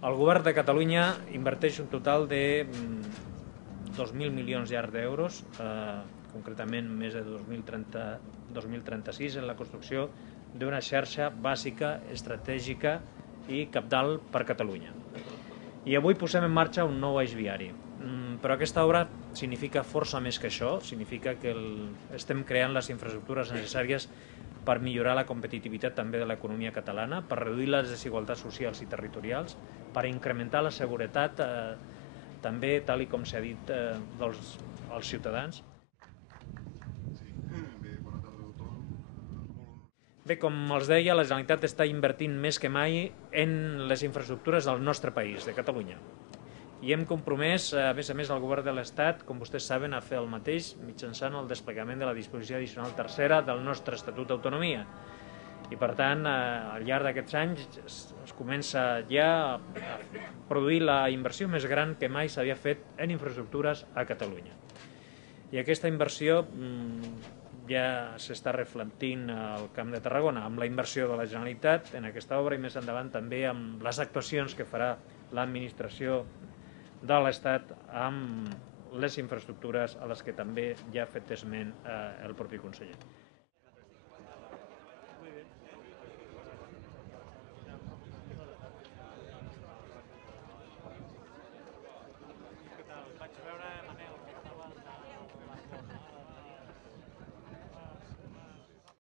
El govern de Catalunya inverteix un total de 2.000 milions llarg d'euros, concretament més de 2036, en la construcció d'una xarxa bàsica, estratègica i cabdal per Catalunya. I avui posem en marxa un nou eix viari. Però aquesta obra significa força més que això, significa que estem creant les infraestructures necessàries per millorar la competitivitat també de l'economia catalana, per reduir les desigualtats socials i territorials, per incrementar la seguretat també, tal com s'ha dit, dels ciutadans. Bé, com els deia, la Generalitat està invertint més que mai en les infraestructures del nostre país, de Catalunya. I hem compromès, a més, el govern de l'Estat, com vostès saben, a fer el mateix mitjançant el desplegament de la disposició addicional tercera del nostre Estatut d'Autonomia. I, per tant, al llarg d'aquests anys es comença ja a produir la inversió més gran que mai s'havia fet en infraestructures a Catalunya. I aquesta inversió ja s'està reflectint al Camp de Tarragona, amb la inversió de la Generalitat en aquesta obra i més endavant també amb les actuacions que farà l'administració de l'Estat amb les infraestructures a les que també ja ha fet esment el propi conseller.